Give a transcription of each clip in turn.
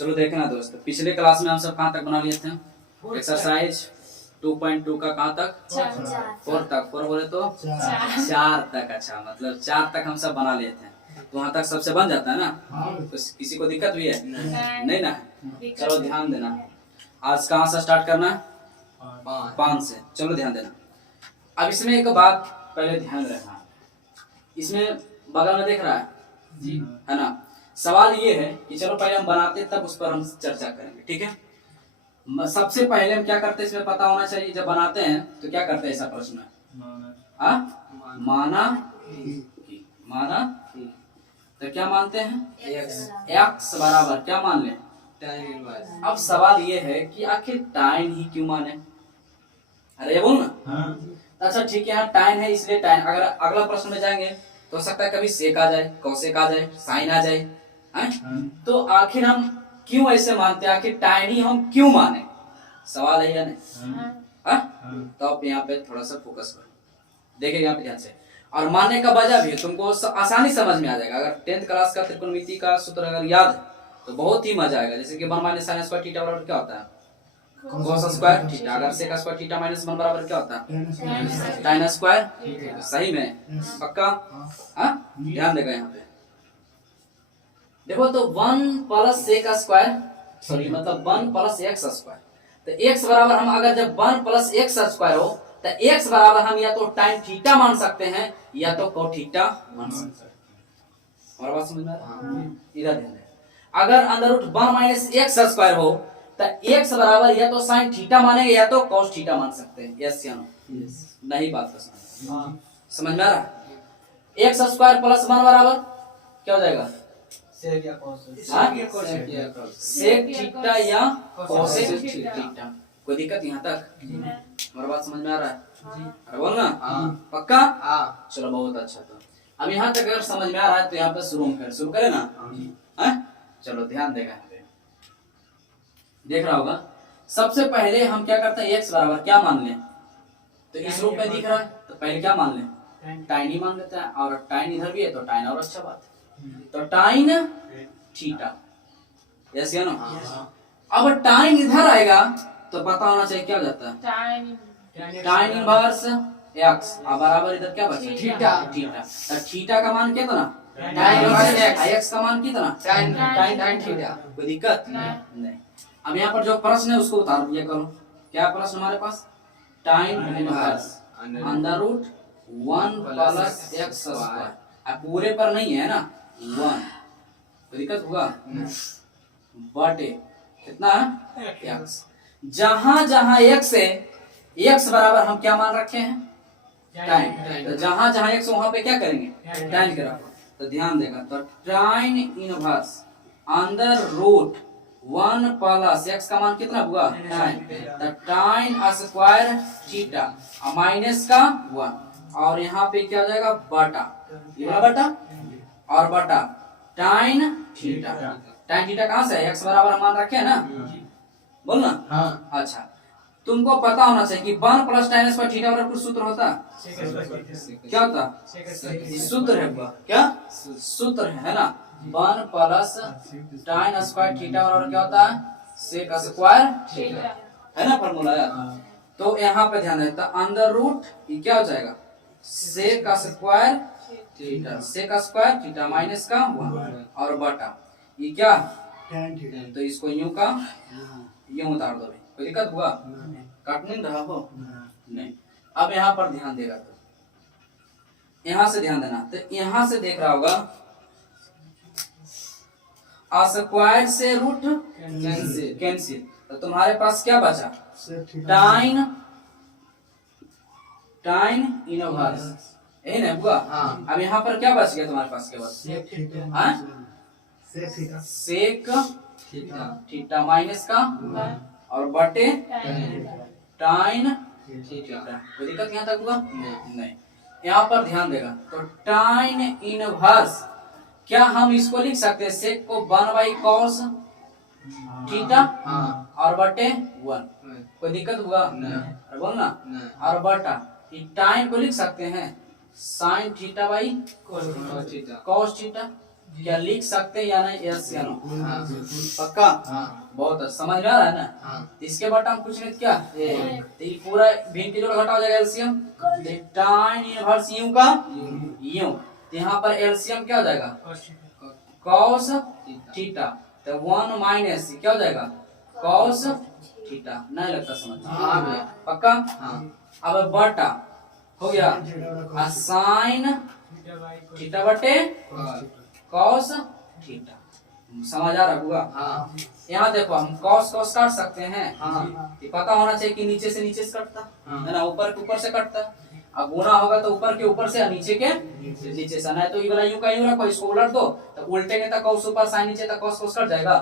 चलो देखना दोस्त, पिछले क्लास में हम सब कहाँ तक बना लिए थे? एक्सरसाइज 2.2 का कहाँ तक? 4 तक। 4 बोले तो 4 तक। अच्छा, मतलब 4 तक हम सब बना लिए थे। तो वहाँ तक सबसे बन जाता है ना? तो किसी को दिक्कत भी है? नहीं ना? चलो ध्यान देना। आज कहाँ से स्टार्ट करना? 5 से। चलो ध्यान देना। अब इसमें एक बात पहले ध्यान रखना, इसमें बगल में देख रहा है जी, है ना? सवाल ये है कि चलो पहले हम बनाते तब उस पर हम चर्चा करेंगे, ठीक है? सबसे पहले हम क्या करते हैं इसमें पता होना चाहिए। जब बनाते हैं तो क्या करते हैं? ऐसा प्रश्न है माना तो क्या मानते हैं? x बराबर क्या मान लें? tan inverse. अब सवाल ये है कि आखिर tan ही क्यों माने? अरे ये बोल ना। अच्छा ठीक है, यहाँ tan है इसलिए tan। अगर अगला प्रश्न में जाएंगे तो हो सकता है कभी सेक आ जाए, कौसेक आ जाए, साइन आ जाए, तो आखिर हम क्यों ऐसे मानते हैं? आखिर tan ही हम क्यों माने? सवाल है या नहीं? तो आप यहाँ पे थोड़ा सा फोकस करो, देखिए यहाँ पे ध्यान से। और मानने का वजह भी तुमको आसानी समझ में आ जाएगा। अगर 10th क्लास का त्रिकोणमिति का सूत्र अगर याद है तो बहुत ही मजा आएगा। जैसे कि 1 माइनस sin स्क्वायर थीटा बराबर क्या होता है? cos square theta. अगर sec स्क्वायर थीटा माइनस 1 बराबर क्या होता है? tan square. सही में पक्का? ध्यान देगा यहाँ पे। देखो तो 1 प्लस sec स्क्वायर, सॉरी मतलब 1 प्लस x स्क्वायर। तो x बराबर हम अगर जब 1 प्लस x स्क्वायर हो तो x बराबर हम या तो tan थीटा मान सकते हैं या तो cot थीटा मान सकते हैं। और बात समझ में आ रहा है? इधर ध्यान दे। अगर under root 1 minus x square हो तो x बराबर या तो sin थीटा मानेंगे या तो cos थीटा मान सकते हैं। यस या नो? नहीं बात का समझ में आ रहा है? x स्क्वायर प्लस 1 बराबर क्या हो जाएगा? सेक थीटा या कोसेक थीटा। कोई दिक्कत यहाँ तक? और बात समझ में आ रहा है? अरे बोल ना। पक्का? चलो बहुत अच्छा। तो अब यहाँ तक अगर समझ में आ रहा है तो यहाँ पे शुरू करें ना? चलो ध्यान देगा यहाँ पे, देख रहा होगा। सबसे पहले हम क्या करते हैं? x बराबर क्या मान लें? तो इस रूप में दिख रहा है तो पहले क्या मान लें? tan ही मान लेते हैं। और tan इधर भी है तो tan और अच्छा बात है। तो tan थीटा। यस या नो? अब tan इधर आएगा तो पता होना चाहिए क्या हो जाता है? tan इनवर्स x बराबर इधर क्या बचा? थीटा। तो थीटा का मान कितना? tan इनवर्स x का मान कितना? tan theta. कोई दिक्कत नहीं। अब यहाँ पर जो प्रश्न है उसको उतार दिया करो। क्या प्रश्न हमारे पास? tan inverse under root 1 plus x square. अब पूरे पर नहीं है ना 1, कोई दिक्कत होगा? बटे कितना है? x। जहां जहां x है x बराबर हम क्या मान रखे हैं? tan। तो जहां जहां x वहां पे क्या करेंगे? tan के रखो। तो ध्यान देगा तो tan inverse under root 1 plus x का मान कितना हुआ? tan। तो tan स्क्वायर थीटा माइनस का 1 और यहाँ पे क्या हो जाएगा? बटा, ये बटा और बटा tan थीटा। tan थीटा कहाँ से है? x बराबर हम मान रखे हैं ना? बोल ना। अच्छा, तुमको पता होना चाहिए कि 1 प्लस tan स्क्वायर थीटा बराबर कुछ सूत्र होता है। क्या होता? सूत्र है क्या? सूत्र है ना? 1 प्लस tan स्क्वायर थीटा बराबर क्या होता है? sec स्क्वायर थीटा, है ना फॉर्मूला यार? तो यहाँ पे ध्यान देता अंडर रूट ये क्या हो जाएगा? sec square theta. sec square theta minus का 1 और बटा ये क्या? तो इसको यूं का यूं उतार दो। कोई दिक्कत हुआ? काट नहीं रहा हो? नहीं। अब यहाँ पर ध्यान देगा तो यहाँ से ध्यान देना। तो यहाँ से देख रहा होगा स्क्वायर से रूट कैंसिल। तो तुम्हारे पास क्या बचा? tan इनवर्स, यही ना हुआ? अब यहाँ पर क्या बच गया तुम्हारे पास? केवल सेक थीटा माइनस का और बटे tan थीटा। कोई दिक्कत यहाँ तक हुआ? नहीं। यहाँ पर ध्यान देगा तो tan इनवर्स क्या हम इसको लिख सकते हैं? सेक को 1 बाई cos थीटा और बटे 1। कोई दिक्कत हुआ? बोल ना। और बटा tan को लिख सकते हैं sin theta by cos theta. क्या लिख सकते हैं या नहीं? यस या नो? पक्का? बहुत अच्छा, समझ में आ रहा है ना? इसके बटा हम कुछ नहीं क्या तो ये पूरा भिन्न के जोड़ घटा हो जाएगा एलसीएम tan इनवर्स u का u, तो यहाँ पर एलसीएम क्या हो जाएगा cos थीटा, तो 1 माइनस क्या हो जाएगा cos थीटा। नहीं लगता समझ में? पक्का? अब बटा हो गया साइन थीटा बटे cos थीटा। समझ आ रहा होगा? यहाँ देखो हम cos cos काट सकते हैं, ये पता होना चाहिए कि नीचे से कटता है ना, ऊपर के ऊपर से कटता। अब गुना होगा तो ऊपर के ऊपर से, नीचे के नीचे से। नहीं तो ये वाला यू का यू रखो, इसको उलट दो तो उल्टेंगे तो cos ऊपर साइन नीचे तो cos cos कट जाएगा।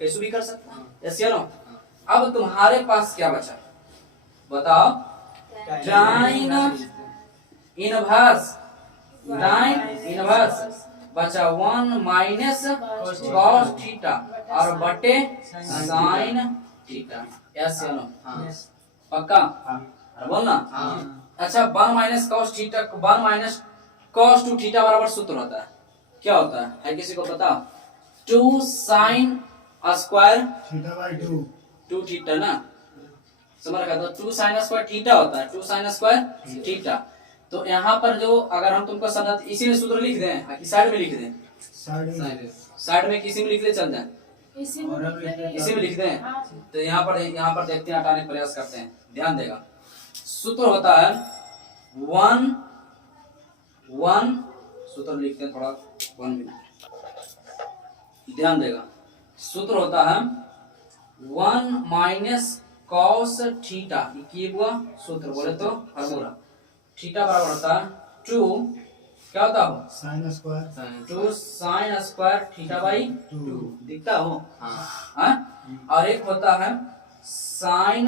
कैसे भी कर सकते हैं, ऐसे नो। अब तुम्हारे पास क्या बचा बताओ? tan इनवर्स बचा 1 माइनस cos थीटा और बटे साइन थीटा। यस या नो? पक्का? बोलना। अच्छा 1 minus cos theta, 1 minus cos 2 theta बराबर सूत्र होता है, क्या होता है किसी को पता? 2 sine square theta by 2 theta ना, समझ रखा? तो 2 साइन स्क्वायर थीटा होता है, 2 साइन स्क्वायर थीटा। तो यहाँ पर जो अगर हम तुमको समझ इसी में सूत्र लिख दें कि साइड में लिख दें? साइड में किसी में लिख ले चल जाए, इसी में लिख दें। तो यहाँ पर देखते हैं, हटाने का प्रयास करते हैं, ध्यान देगा। सूत्र होता है 1 सूत्र लिखते हैं, थोड़ा 1 मिनट ध्यान देगा। सूत्र होता है 1 माइनस cos थीटा, ये हुआ सूत्र, बोले तो फॉर्मूला। थीटा बराबर होता है 2 क्या होता हो sine square, 2 sine square theta by 2 दिखता हो। और एक होता है साइन,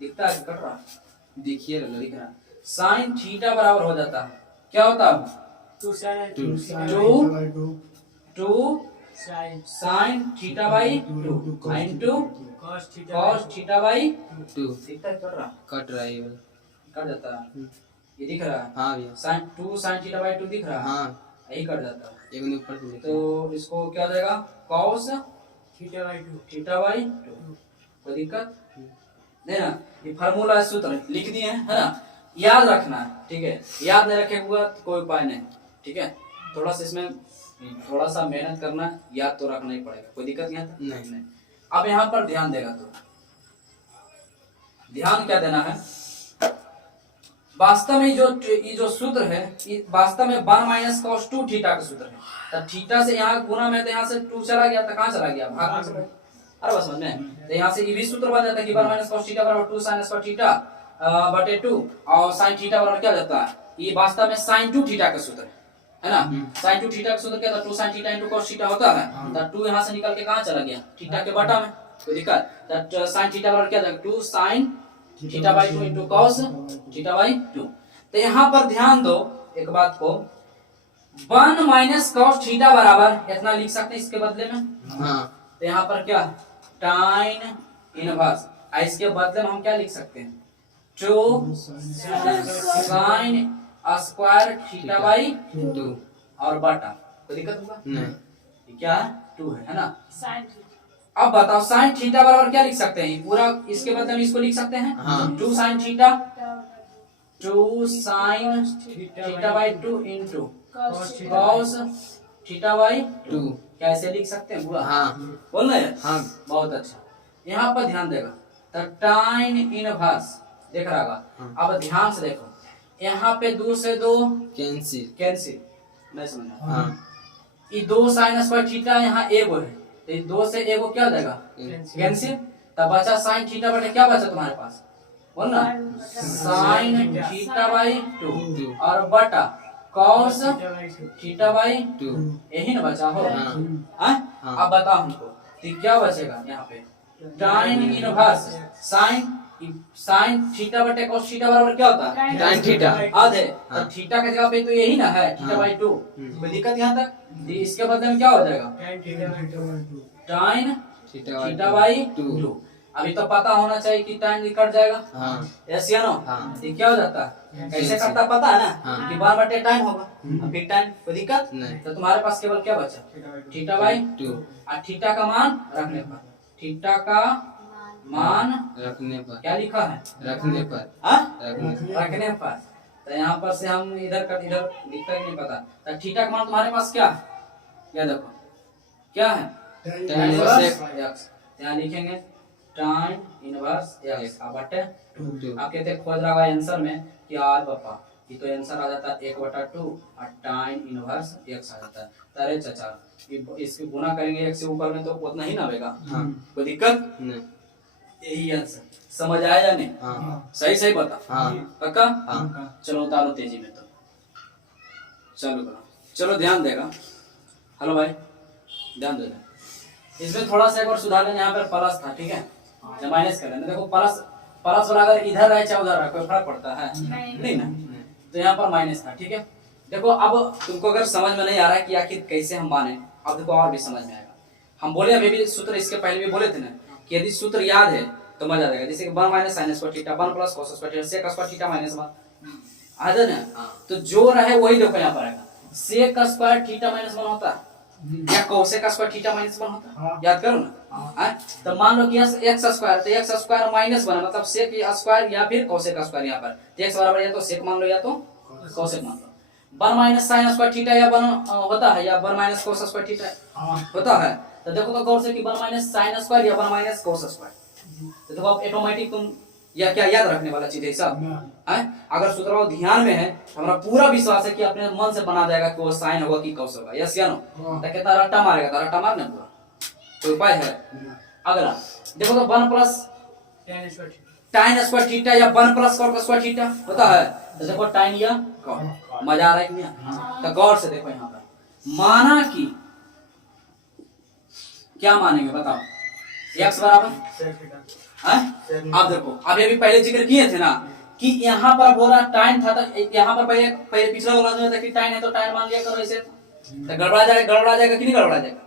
दिखता है कट रहा, देखिए लिख रहा, साइन थीटा बराबर हो जाता है क्या होता है 2 sine theta by 2 into cos theta by 2। दिखता है कट रहा है, ये कट जाता है, ये दिख रहा है? हाँ भैया। साइन 2 साइन थीटा बाई 2 दिख रहा है? हाँ, यही कट जाता है एक ऊपर से। तो इसको क्या हो जाएगा cos थीटा बाई 2। कोई दिक्कत नहीं ना? ये फार्मूला है, सूत्र लिख दिए है ना, याद रखना है, ठीक है? याद नहीं रखेगा तो कोई उपाय नहीं, ठीक है? थोड़ा सा इसमें थोड़ा सा मेहनत करना, याद तो रखना ही पड़ेगा, कोई दिक्कत नहीं। अब यहाँ पर ध्यान देगा, तो ध्यान क्या देना है? वास्तव में ये जो सूत्र है, ये वास्तव में 1 माइनस cos 2 थीटा का सूत्र है। तो थीटा से यहाँ गुना में, तो यहाँ से 2 चला गया, तो कहाँ चला गया भाग में चला गया। अरे बस समझ में? तो यहाँ से ये भी सूत्र बन जाता है कि 1 माइनस cos थीटा बराबर 2 sin स्क्वायर थीटा बटे 2, और sin थीटा बराबर क्या जाता है? ये वास्तव में sin 2 थीटा का सूत्र है ना? sin 2 थीटा का सूत्र क्या था? 2 sin theta into cos theta होता है। तो 2 यहाँ से निकल के कहाँ चला गया? थीटा के बटा में, कोई दिक्कत? तो sin थीटा बराबर क्या जाएगा? 2 sin theta by 2 into cos theta by 2। तो यहाँ पर ध्यान दो एक बात को, 1 माइनस cos थीटा बराबर इतना लिख सकते हैं इसके बदले में। तो यहाँ पर क्या tan इनवर्स, इसके बदले में हम क्या लिख सकते हैं? 2 sin स्क्वायर थीटा बाई 2 और बटा, कोई दिक्कत होगा नहीं? क्या 2 है ना? अब बताओ साइन थीटा बराबर क्या लिख सकते हैं? पूरा इसके बदले में इसको लिख सकते हैं 2 sine theta, 2 sine theta by 2 into cos theta by 2। कैसे लिख सकते हैं पूरा? बोल रहे हैं? बहुत अच्छा। यहाँ पर ध्यान देगा, तो tan इनवर्स देख रहा होगा। अब ध्यान से देखो, यहाँ पे 2 से 2 कैंसिल, नहीं समझा? ये 2 साइन स्क्वायर थीटा यहाँ एगो है, तो 2 से एगो क्या हो जाएगा कैंसिल। तब बचा साइन थीटा बटे क्या बचा तुम्हारे पास? बोलना साइन थीटा बाई 2 और बटा cos थीटा बाई 2, यही ना बचा हो? अब बताओ हमको, तो क्या बचेगा यहाँ पे? tan इनवर्स साइन थीटा बटे cos थीटा बराबर क्या होता है? tan थीटा आधे, तो थीटा की जगह पे तो यही ना है थीटा बाई 2। कोई दिक्कत यहाँ तक? इसके बदले में क्या हो जाएगा tan थीटा बाई 2। अभी तो पता होना चाहिए कि tan कट जाएगा। हाँ। यस या नो? हाँ। ये क्या हो जाता है, कैसे कटता पता है ना? हाँ। कि 1/tan होगा। अब फिर tan कोई दिक्कत नहीं। तो तुम्हारे पास केवल क्या बचा, θ/2। और थीटा का मान रखने पर, थीटा का मान रखने पर, क्या लिखा है, रखने पर, हाँ? रखने रखने पर। तो यहाँ पर से हम इधर लिखता ही नहीं पता। तो थीटा का मान तुम्हारे पास क्या है, ये देखो क्या है, tan inverse x। यहाँ लिखेंगे tan इनवर्स x बटे 2। आप कहते खोज रहा होगा आंसर में कि यार पापा ये तो आंसर आ जाता है 1/2 और tan इनवर्स x आ जाता है। अरे चाचा इसको गुना करेंगे एक से ऊपर में तो उतना ही ना आएगा। हाँ। कोई दिक्कत नहीं। यही आंसर समझ आया या नहीं? हाँ। सही सही बता। हाँ। पक्का? हाँ। चलो उतारो तेजी में, तो चलो करो, चलो ध्यान देगा। हेलो भाई ध्यान दे देना। इसमें थोड़ा सा एक और सुधार लेना, यहाँ पर प्लस था ठीक है, जब माइनस कर लेना। देखो प्लस वाला अगर इधर रहे चाहे उधर रहे कोई फर्क पड़ता है नहीं ना, तो यहाँ पर माइनस था ठीक है। देखो अब तुमको अगर समझ में नहीं आ रहा है कि आखिर कैसे हम माने, अब देखो और भी समझ में आएगा। हम बोले अभी भी सूत्र इसके पहले भी बोले थे ना कि यदि सूत्र याद है तो मजा आ जाएगा। जैसे कि 1 - sin square theta 1 + cos square theta sec square theta -1 आ जाए ना, तो जो रहे वही देखो यहाँ पर आएगा। sec स्क्वायर थीटा -1 होता है या cosec स्क्वायर थीटा -1 होता है, याद करो ना। तो मान लो कि x स्क्वायर, तो x स्क्वायर -1 मतलब sec स्क्वायर या फिर cosec स्क्वायर। यहाँ पर तो x बराबर या तो sec मान लो या तो cosec मान लो। 1 - sin स्क्वायर थीटा या 1 होता है या 1 - cos स्क्वायर थीटा होता है। तो देखो तो गौर से कि 1 - sin स्क्वायर या 1 - cos स्क्वायर। तो देखो अब ऑटोमेटिक तुम या क्या याद रखने वाला चीज है सब है। अगर सूत्र ध्यान में है तो हमारा पूरा विश्वास है कि अपने मन से बना जाएगा कि वो साइन होगा कि cos होगा। यस या नो? तो कितना रट्टा मारेगा, तो रट्टा मारने पूरा कोई उपाय है। अगला देखो तो 1 + tan स्क्वायर थीटा या 1 + cos स्क्वायर थीटा होता है। तो देखो tan या cos, मजा आ रहा है कि नहीं? तो गौर से देखो यहाँ पर माना कि क्या मानेंगे बताओ, x बराबर अब देखो अभी अभी पहले जिक्र किए थे ना कि यहाँ पर बोला tan था, तो यहाँ पर पहले पिछला वाला जो था कि tan है तो tan मान लिया करो ऐसे, तो गड़बड़ा जाएगा कि नहीं गड़बड़ा जाएगा?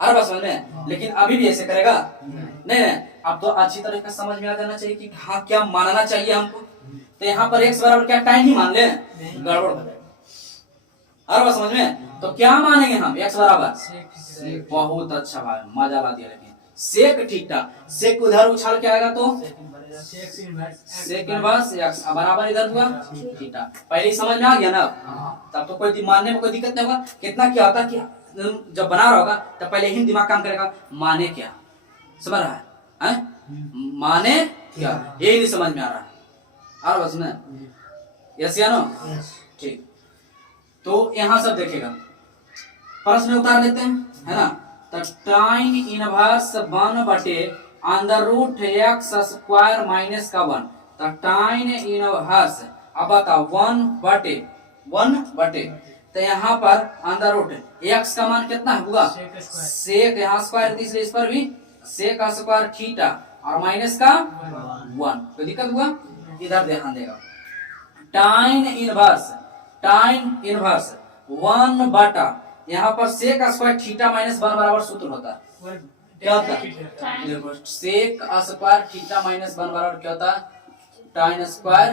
अरे बस समझ में। लेकिन अभी भी ऐसे करेगा नहीं। अब तो अच्छी तरह का समझ में आ जाना चाहिए कि हाँ क्या मानना चाहिए हमको। तो यहाँ पर x बराबर क्या tan ही मान ले, गड़बड़ हो जाएगा। अरे बस समझ में। तो क्या मानेंगे हम, x बराबर बहुत अच्छा भाई मजा ला दिया। लेकिन सेक थीटा, सेक उधर उछाल के आएगा तो सेक इनवर्स x बराबर इधर हुआ थीटा। पहले ही समझ में आ गया ना, तब तो कोई मानने में कोई दिक्कत नहीं होगा। कितना क्या होता कि जब बना रहा होगा तब पहले ही दिमाग काम करेगा, माने क्या, समझ रहा है? माने क्या, यही नहीं समझ में आ रहा है। आ रहा बस में? यस या नो? ठीक। तो यहाँ सब देखेगा, प्रश्न में उतार लेते हैं है ना। तो tan इनवर्स 1/√x² माइनस का 1। तो tan इनवर्स अब बताओ 1/1 तो यहाँ पर अंडर x का मान कितना होगा, सेक यहाँ स्क्वायर, तीसरे इस पर भी सेक स्क्वायर थीटा और माइनस का 1। तो दिक्कत हुआ, इधर ध्यान देगा। tan इनवर्स 1/, यहाँ पर सेक स्क्वायर थीटा -1 बराबर सूत्र होता है। क्या होता है देखो, सेक स्क्वायर थीटा -1 बराबर क्या होता है, tan स्क्वायर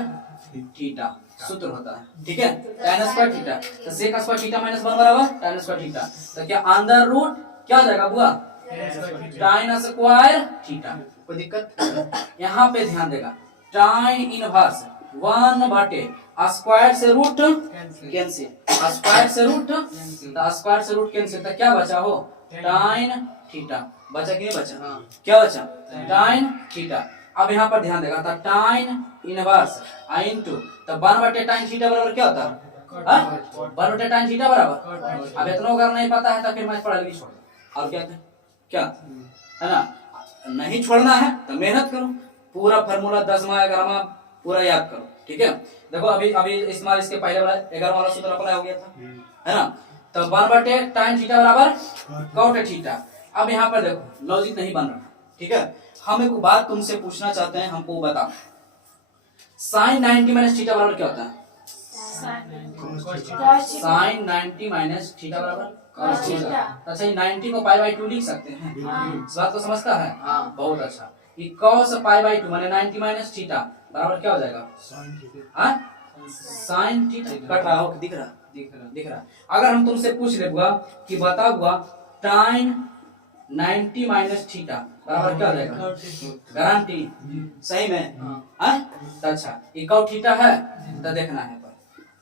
थीटा सूत्र होता है। ठीक है, tan स्क्वायर थीटा। तो सेक स्क्वायर थीटा -1 बराबर tan स्क्वायर थीटा। तो क्या अंडर रूट क्या हो जाएगा बुआ, tan स्क्वायर थीटा। कोई दिक्कत? यहाँ पे ध्यान देगा, tan इनवर्स 1/, स्क्वायर से रूट कैंसिल, स्क्वायर से रूट, तो स्क्वायर से रूट कैंसिल, तो क्या बचा हो, tan थीटा बचा कि नहीं बचा? क्या बचा, tan थीटा। अब यहाँ पर ध्यान देगा, तो tan इनवर्स इनटू, तो 1/tan थीटा बराबर क्या होता है, 1/tan थीटा बराबर। अब इतना अगर नहीं पता है तो फिर मैं पढ़ा लिखी छोड़ दो। और क्या है ना, नहीं छोड़ना है तो मेहनत करो, पूरा फार्मूला 10वां 11वां पूरा याद करो। ठीक है, देखो अभी इस्तेमाल इसके पहले वाला 11वां वाला सूत्र अप्लाई हो गया था है ना। तो 1/tan थीटा बराबर cot थीटा। अब यहाँ पर देखो लॉजिक नहीं बन रहा, ठीक है। हम एक बात तुमसे पूछना चाहते हैं, हमको बताओ sin 90 - थीटा बराबर क्या होता है, sin 90 - थीटा बराबर cos थीटा। अच्छा 90 को π/2 लिख सकते हैं, इस बात को समझता है? बहुत अच्छा। कि cos पाई बाई 2 माने 90 माइनस थीटा बराबर क्या हो जाएगा? हाँ साइन थीटा कट रहा हो, दिख रहा? दिख रहा। अगर हम तुमसे पूछ ले बुआ कि बता बुआ tan 90 माइनस थीटा बराबर क्या हो जाएगा? गारंटी सही में? हाँ तो अच्छा इक्वल थीटा है तो देखना है। पर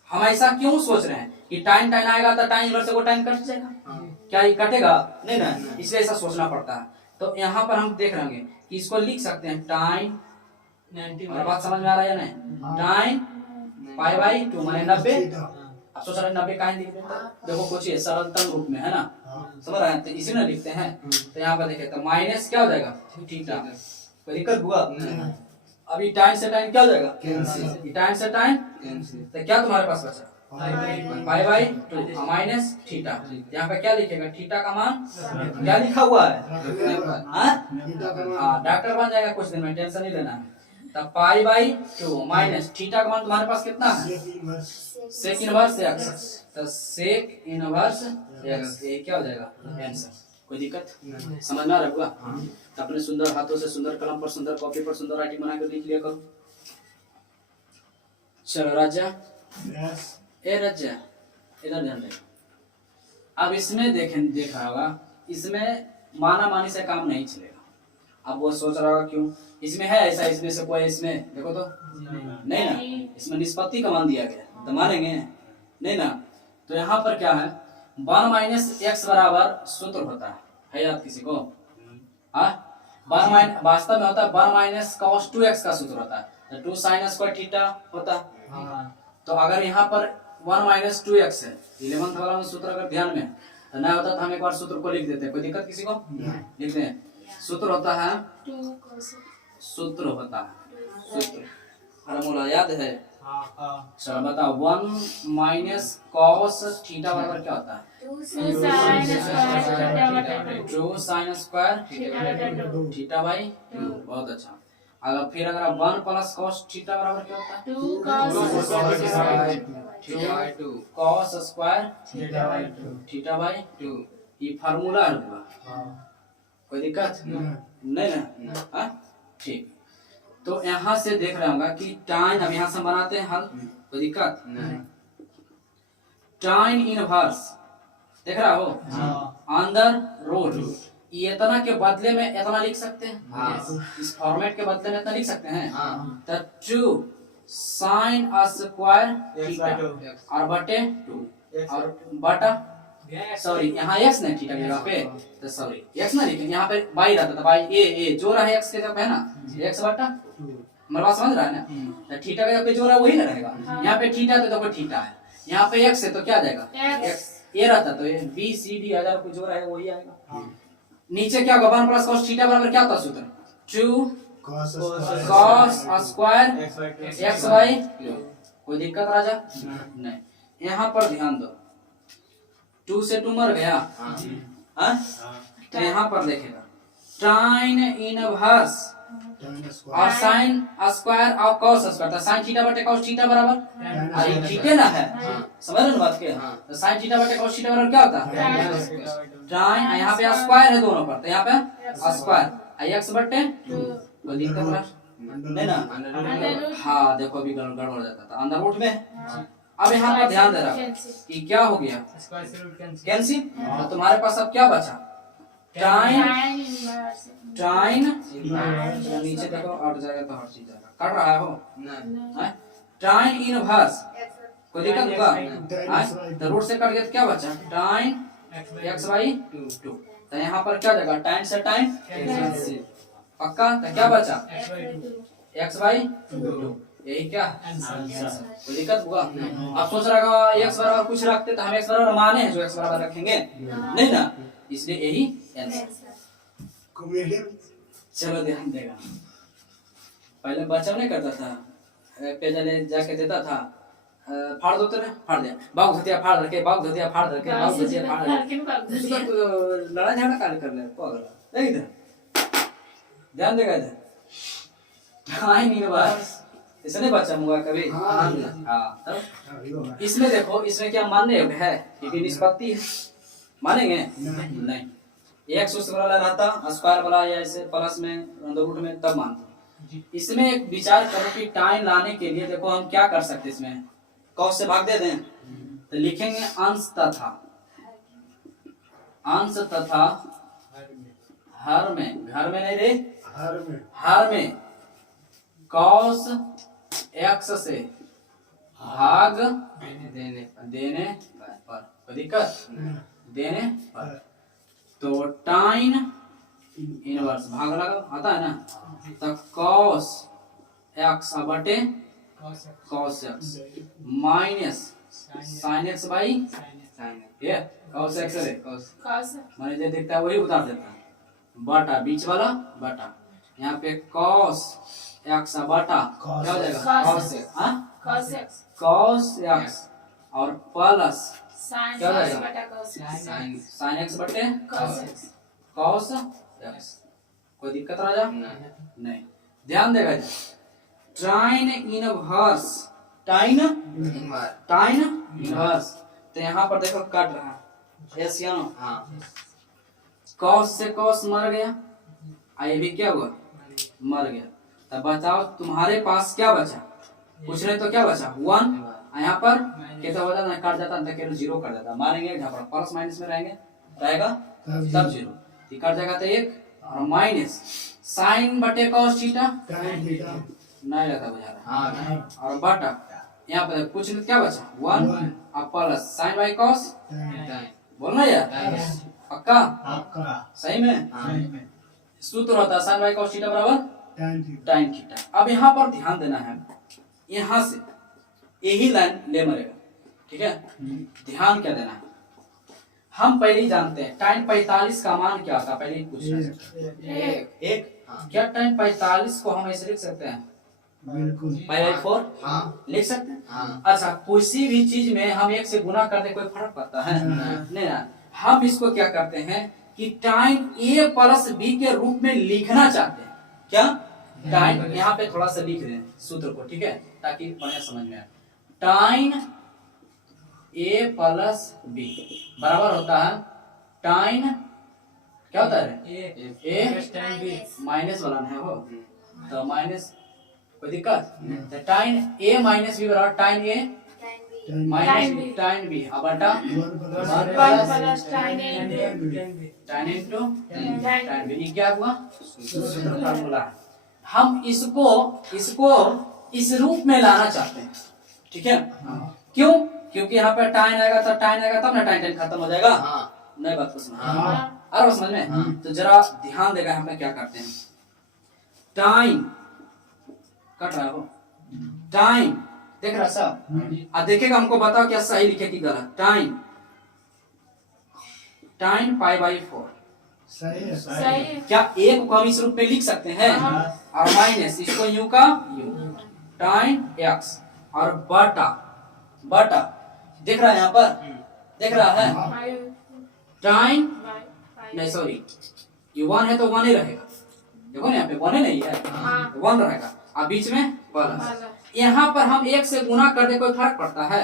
हम ऐसा क्यों सोच रहे हैं कि tan आएगा तो tan इनवर्स से वो tan कट जाएगा? क्या ये कटेगा? नहीं ना, इसलिए ऐसा सोचना पड़ता है। तो यहाँ पर हम देख रहे होंगे कि इसको लिख सकते हैं tan 90 और बात समझ में आ रहा है या नहीं? tan पाई बाई 2 माने 90। अब सोच रहे 90 काहे लिख देते? देखो कुछ ये सरलतम रूप में है ना, समझ रहे हैं? तो इसी में लिखते हैं। तो यहाँ पर देखिए तो माइनस क्या हो जाएगा? थीटा। कोई दिक्कत हुआ? अभी tan से tan क्या हो जाएगा? कैंसिल। tan से tan कैंसिल। तो क्या तुम्हारे पास बचा? Pi by 2 minus theta. यहाँ पे क्या लिखेगा? थीटा का मान क्या लिखा हुआ है? हाँ डॉक्टर बन जाएगा कुछ दिन में, टेंशन नहीं लेना है। तब पाई बाई 2 माइनस थीटा का मान तुम्हारे पास कितना है? Sec inverse x. तो सेक इनवर्स एक्स ये क्या हो जाएगा? आंसर। कोई दिक्कत? समझ में आ रहा है? अपने सुंदर हाथों से सुंदर कलम पर सुंदर कॉपी पर सुंदर राइटिंग बना कर लिख लिया करो। चलो राजा ए राजा इधर ध्यान दे। अब इसमें देख रहा होगा, इसमें माना मानी से काम नहीं चलेगा। अब वो सोच रहा होगा क्यों इसमें है ऐसा, इसमें से कोई इसमें देखो तो नहीं ना, इसमें निष्पत्ति का मान दिया गया तो मानेंगे नहीं ना। तो यहाँ पर क्या है 1 माइनस एक्स बराबर सूत्र होता है याद किसी को? हाँ 1 माइनस वास्तव में होता है 1 माइनस cos 2x का सूत्र होता है, 2 sin स्क्वायर थीटा होता है। तो अगर यहाँ पर 1 माइनस 2x है 11th वाला में सूत्र अगर ध्यान में तो ना होता तो हम एक बार सूत्र को लिख देते हैं। कोई दिक्कत किसी को? लिखते हैं। सूत्र होता है सूत्र फार्मूला याद है? चलो बताओ 1 माइनस cos थीटा बराबर क्या होता है? 2 sin स्क्वायर थीटा बाई 2। बहुत अच्छा। अगर फिर अगर 1 प्लस cos थीटा बराबर क्या होता है? 2 cos स्क्वायर थीटा बाई 2। ये फार्मूला है। कोई दिक्कत नहीं ना? हाँ ठीक। तो यहाँ से देख रहे होगा कि tan, अब यहाँ से बनाते हैं हल। कोई दिक्कत? tan इनवर्स देख रहा हो अंदर रूट, ये इतना के बदले में इतना लिख सकते हैं। इस फॉर्मेट के बदले में इतना लिख सकते हैं। तो 2 sin स्क्वायर थीटा और बटे 2 और बटा सॉरी यहाँ x नहीं थीटा की जगह पे, तो सॉरी x ना लिखेंगे, यहाँ पे y रहता था, y a जो रहा x के जगह पे है ना x बटा 2। हमारे बात समझ रहा है ना? तो थीटा के जगह पे जो रहा वही ना रहेगा। यहाँ पे थीटा तो देखो थीटा है, यहाँ पे x है तो क्या आ जाएगा? x ये रहता तो ये b c d हजार कुछ जो रहा है वही आएगा। नीचे क्या होगा 1 प्लस cos थीटा बराबर क्या होता है सूत्र? 2 cos स्क्वायर x बाई 2। कोई दिक्कत राजा? नहीं। यहाँ पर ध्यान दो 2 से 2 मर गया। हाँ तो यहाँ पर देखेगा tan इनवर्स और sin स्क्वायर और cos स्क्वायर, तो sin थीटा बटे cos थीटा बराबर अरे थीटा ना है, समझ रहे हो बात के? तो sin थीटा बटे cos थीटा बराबर क्या होता है? tan यहाँ पे स्क्वायर है दोनों पर, तो यहाँ पे स्क्वायर x बटे 2। कोई दिक्कत नहीं ना? हाँ देखो अभी गड़बड़ हो जाता था अंदर रूट में। अब यहाँ पर ध्यान दे रहा कि क्या हो गया कैंसिल। तो तुम्हारे पास अब क्या बचा? टाइन नीचे देखो हट जाएगा तो हट जाएगा, कट रहा हो टाइन इनवर्स। कोई दिक्कत होगा? तो रूट से कट गया तो क्या बचा? टाइन x बाई 2। तो यहाँ पर क्या जाएगा? टाइन से टाइन पक्का। तो क्या बचा? x by 2। यही क्या? कोई दिक्कत होगा? आप सोच रहा x बराबर कुछ रखते तो हम x बराबर माने हैं जो x बराबर रखेंगे नहीं ना, इसलिए यही आंसर। चलो ध्यान देगा। पहले बच्चा नहीं करता था, पेजले जाके देता था, फाड़ दो तेरे फाड़ दिया, बाग धोतिया फाड़ रखे, बाग धोतिया फाड़ रखे, बाग धोतिया फाड़ रखे, लड़ा झगड़ा काल कर ले पागल। देख इधर ध्यान देगा इधर। टाइम इनवर्स ऐसा नहीं बच्चा हुआ कभी? हाँ तब इसमें देखो इसमें क्या मानने योग्य है? क्योंकि निष्पत्ति है, मानेंगे नहीं। एक्स उस वाला रहता स्क्वायर वाला या ऐसे प्लस में अंडर रूट में तब मानते। इसमें एक विचार करो कि टाइम लाने के लिए देखो हम क्या कर सकते इसमें कॉस से भाग दे दें तो लिखेंगे अंश तथा हर में घर में नहीं रे हर में कॉस एक्स से भाग देने पर कोई दिक्कत देने पर तो टाइन इनवर्स भाग लगा आता है ना तो कॉस एक्स बटे cos x minus sine x by ये कॉस एक्स है माने जो देखता है वही उतार देता है बटा बीच वाला बटा यहाँ पे कॉस एक्स बटा क्या हो जाएगा कॉस एक्स हाँ कॉस एक्स और प्लस क्या हो जाएगा साइन एक्स बटे कॉस एक्स कोई दिक्कत राजा नहीं ध्यान देगा टाइन इनवर्स टाइन इनवर्स तो यहाँ पर देखो कट रहा है यस या नो हाँ कॉस से कॉस मर गया ये भी क्या हुआ मर गया तब बताओ तुम्हारे पास क्या बचा कुछ नहीं तो क्या बचा 1 यहाँ पर कितना हो जाता काट जाता तो केवल 0 कर देता मारेंगे जहाँ पर प्लस माइनस में रहेगा तब 0 कट जाएगा तो 1 और माइनस साइन बटे कॉस थीटा नहीं रहता बुझा रहा और बटा यहाँ पर कुछ नहीं क्या बचा 1 और प्लस साइन बाई कॉस बोलना यार पक्का सही में सूत्र होता है साइन बाई कॉस थीटा बराबर tan थीटा। अब यहाँ पर ध्यान देना है यहाँ से यही लाइन ले मरेगा ठीक है ध्यान क्या देना है हम पहले ही जानते हैं tan 45 का मान क्या था पहले ही पूछना एक क्या tan 45 को हम ऐसे लिख सकते हैं पाई बाई 4 लिख सकते हैं अच्छा किसी भी चीज में हम एक से गुना करते कोई फर्क पड़ता है नहीं ना हम इसको क्या करते हैं कि टाइम ए प्लस बी के रूप में लिखना चाहते हैं क्या टाइम यहाँ पे थोड़ा सा लिख दें सूत्र को ठीक है ताकि बढ़िया समझ में आए टाइन ए प्लस बी बराबर होता है टाइन क्या होता है ए माइनस वाला है हो तो माइनस कोई दिक्कत तो टाइन ए माइनस बी बराबर टाइन ए माइनस टाइन बी अब बटा टाइन इनटू टाइन बी ये क्या हुआ फॉर्मूला है हम इसको इस रूप में लाना चाहते हैं ठीक है क्यों क्योंकि यहाँ पे टाइन आएगा तब ना टाइन खत्म हो जाएगा नई बात को समझ और समझ में तो जरा ध्यान देगा हम क्या करते हैं टाइम कट रहा हो टाइम देख रहा सब अब देखेगा हमको बताओ क्या सही लिखे कि गलत टाइम पाई बाई 4 सही क्या एक को हम इस रूप में लिख सकते हैं और माइनस इसको यू का यू टाइन एक्स और बटा देख रहा है यहाँ पर देख रहा है टाइन नहीं सॉरी ये 1 है तो 1 ही रहेगा देखो ना यहाँ पे 1 ही नहीं है 1 रहेगा और बीच में प्लस यहाँ पर हम 1 से गुना कर दे कोई फर्क पड़ता है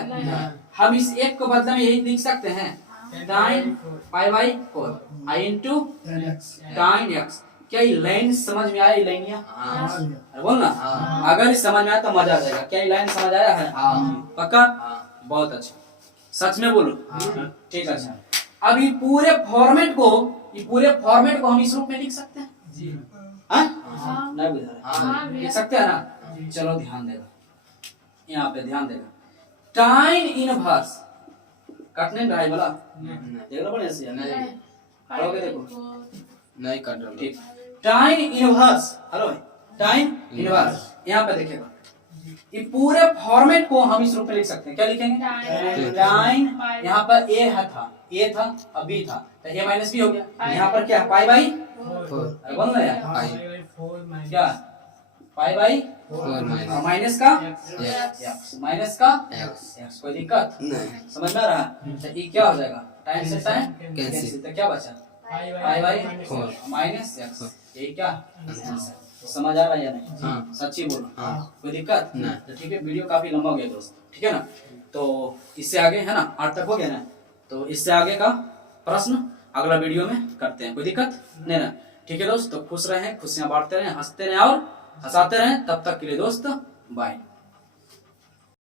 हम इस 1 को बदले में यही लिख सकते हैं टाइन पाई बाई 4 आई इनटू टाइन एक्स क्या ये लाइन समझ में आया लाइन बोलना अगर इस समझ में आया तो मजा आ जाएगा क्या ये लाइन समझ आया है पक्का बहुत अच्छा सच में बोलो ठीक है अच्छा अब ये पूरे फॉर्मेट को हम इस रूप में लिख सकते हैं नहीं बुझा लिख सकते हैं ना चलो ध्यान देगा यहाँ पे ध्यान देगा टाइन इनवर्स कटने ड्राई वाला देख लो बढ़िया से नहीं पढ़ोगे देखो नहीं काट रहा ठीक टाइन इनवर्स हेलो टाइन इनवर्स यहाँ पे देखिएगा ये पूरे फॉर्मेट को हम इस रूप में लिख सकते हैं क्या लिखेंगे टाइन यहाँ पर ए था अब बी था तो ए माइनस बी हो गया यहाँ पर क्या पाई बाई 4 बोल रहे हैं क्या पाई बाई 4 माइनस का माइनस का एक्स कोई दिक्कत नहीं समझ में आ रहा है तो ये क्या हो जाएगा टाइम से टाइम कैंसिल तो क्या बचा पाई बाई 4 माइनस एक्स ये क्या समझ आ रहा है या नहीं सच्ची बोलो कोई दिक्कत नहीं तो ठीक है वीडियो काफी लंबा हो गया दोस्त ठीक है ना तो इससे आगे है ना 8 तक हो गया ना तो इससे आगे का प्रश्न अगला वीडियो में करते हैं, कोई दिक्कत नहीं ना। ठीक है दोस्त, तो खुश रहें, खुशियां बांटते रहें, हंसते रहें और हंसाते रहें। तब तक के लिए दोस्त बाय।